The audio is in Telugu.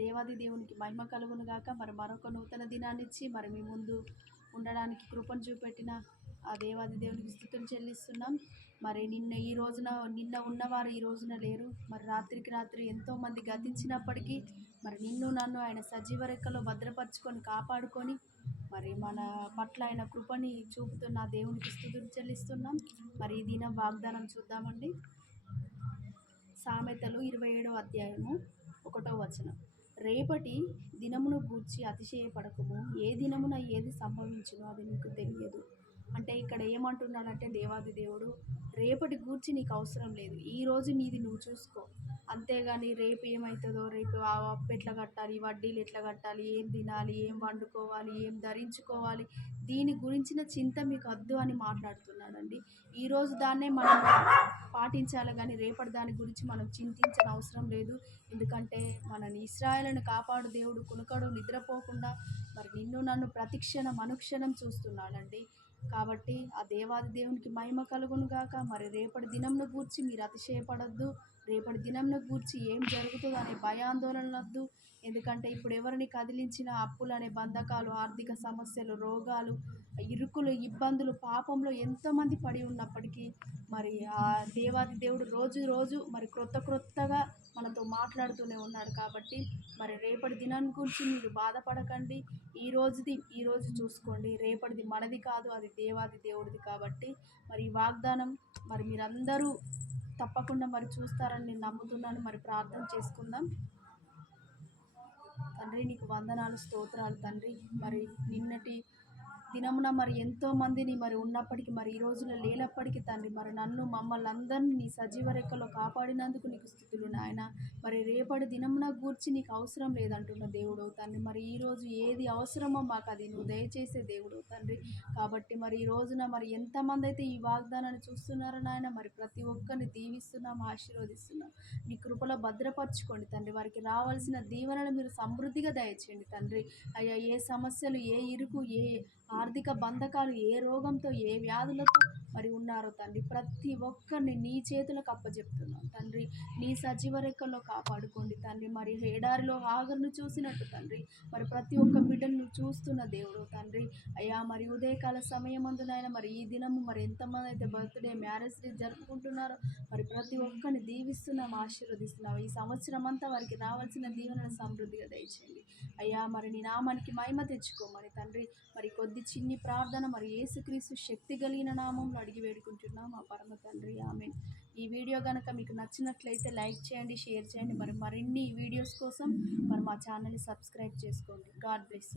దేవాది దేవునికి మహిమ కలుగును గాక. మరి మరొక నూతన దినాన్ని ఇచ్చి మరి మీ ముందు ఉండడానికి కృపను చూపెట్టిన ఆ దేవాది దేవునికి స్తుతులు చెల్లిస్తున్నాం. మరి నిన్న ఉన్నవారు ఈ రోజున లేరు. మరి రాత్రికి రాత్రి ఎంతోమంది గతించినప్పటికీ మరి నిన్ను నన్ను ఆయన సజీవ రెక్కలో భద్రపరుచుకొని కాపాడుకొని మరి మన పట్ల ఆయన కృపని చూపుతున్న దేవునికి స్తుతులు చెల్లిస్తున్నాం. మరి ఈ దినం వాగ్దానం చూద్దామండి. సామెతలు 27వ అధ్యాయము 1వ వచనం. రేపటి దినమును గూర్చి అతిశయపడకుము, ఏ దినమున ఏది సంభవించునో అది నీకు తెలియదు. అంటే ఇక్కడ ఏమంటున్నాడంటే దేవాది దేవుడు, రేపటి గూర్చి నీకు అవసరం లేదు, ఈ రోజు నీది నువ్వు చూసుకో. అంతేగాని రేపు ఏమవుతుందో, రేపు ఆ అప్పు ఎట్లా కట్టాలి, వడ్డీలు ఎట్లా కట్టాలి, ఏం తినాలి, ఏం వండుకోవాలి, ఏం ధరించుకోవాలి, దీని గురించిన చింత మీకు వద్దు అని మాట్లాడుతున్నాడండి. ఈరోజు దాన్నే మనం పాటించాలి కానీ రేపటి దాని గురించి మనం చింతించిన అవసరం లేదు. ఎందుకంటే మనని ఇశ్రాయేలును కాపాడు దేవుడు కునుకడు నిద్రపోకుండా మరి నిన్ను నన్ను ప్రతిక్షణం అనుక్షణం చూస్తున్నాడండి. కాబట్టి ఆ దేవాది దేవునికి మహిమ కలుగును గాక. మరి రేపటి దినంను గూర్చి మీరు అతిశయపడద్దు, రేపటి దినంను గూర్చి ఏం జరుగుతుందో అనే భయాందోళనలొద్దు. ఎందుకంటే ఇప్పుడు ఎవరిని కదిలించిన అప్పులు అనే బంధకాలు, ఆర్థిక సమస్యలు, రోగాలు, ఇరుకులు, ఇబ్బందులు, పాపంలో ఎంతోమంది పడి ఉన్నప్పటికీ మరి ఆ దేవాది దేవుడు రోజు మరి క్రొత్తగా మనతో మాట్లాడుతూనే ఉన్నాడు. కాబట్టి మరి రేపటి దినాన్ని గురించి మీరు బాధపడకండి. ఈ రోజు చూసుకోండి. రేపటిది మనది కాదు, అది దేవాది దేవుడిది. కాబట్టి మరి ఈ వాగ్దానం మరి మీరందరూ తప్పకుండా మరి చూస్తారని నేను నమ్ముతున్నాను. మరి ప్రార్థన చేసుకుందాం. తండ్రి నీకు వందనాలు, స్తోత్రాలు తండ్రి. మరి నిన్నటి దినమున మరి ఎంతో మందిని మరి ఉన్నప్పటికీ మరి ఈ రోజున లేనప్పటికీ తండ్రి మరి నన్ను మమ్మల్ని అందరినీ నీ సజీవ రెక్కలో కాపాడినందుకు నీకు స్తుతులు నాయన. మరి రేపటి దినమున గూర్చి నీకు అవసరం లేదంటున్న దేవుడు తండ్రి. మరి ఈరోజు ఏది అవసరమో మాకు అది నువ్వు దయచేసే దేవుడు తండ్రి. కాబట్టి మరి ఈ రోజున మరి ఎంతమంది అయితే ఈ వాగ్దానాన్ని చూస్తున్నారో నాయన, మరి ప్రతి ఒక్కరిని దీవిస్తున్నాం, ఆశీర్వదిస్తున్నాం. నీ కృపలో భద్రపరచుకోండి తండ్రి. వారికి రావాల్సిన దీవెనలు మీరు సమృద్ధిగా దయచేయండి తండ్రి. అయ్యా ఏ సమస్యలు, ఏ ఇరుకు, ఏ ఆర్థిక బంధకాలు, ఏ రోగంతో, ఏ వ్యాధులతో మరి ఉన్నారో తండ్రి, ప్రతి ఒక్కరిని నీ చేతులకు అప్పచెప్తున్నాం తండ్రి. నీ సజీవ రెక్కల్లో కాపాడుకోండి తండ్రి. మరి ఎడారిలో హాగరును చూసినట్టు తండ్రి మరి ప్రతి ఒక్క బిడ్డను నువ్వు చూస్తున్న దేవుడు తండ్రి. అయ్యా మరి ఉదయకాల సమయమందునైనా మరి ఈ దినము మరి ఎంతమంది అయితే బర్త్డే, మ్యారేజ్ డే జరుపుకుంటున్నారో మరి ప్రతి ఒక్కరిని దీవిస్తున్నాం, ఆశీర్వదిస్తున్నాం. ఈ సంవత్సరం అంతా వారికి రావాల్సిన దీవెనను సమృద్ధిగా దయచేయండి అయ్యా. మరి నీ నామానికి మహిమ తెచ్చుకోమని తండ్రి మరి కొద్ది చిన్ని ప్రార్థన మరి యేసుక్రీస్తు శక్తి కలిగిన నామంలో అడిగి వేడుకుంటున్నాం మా పరమ తండ్రి, ఆమేన్. ఈ వీడియో కనుక మీకు నచ్చినట్లయితే లైక్ చేయండి, షేర్ చేయండి. మరి మరిన్ని వీడియోస్ కోసం మరి మా ఛానల్ని సబ్స్క్రైబ్ చేసుకోండి. God bless you.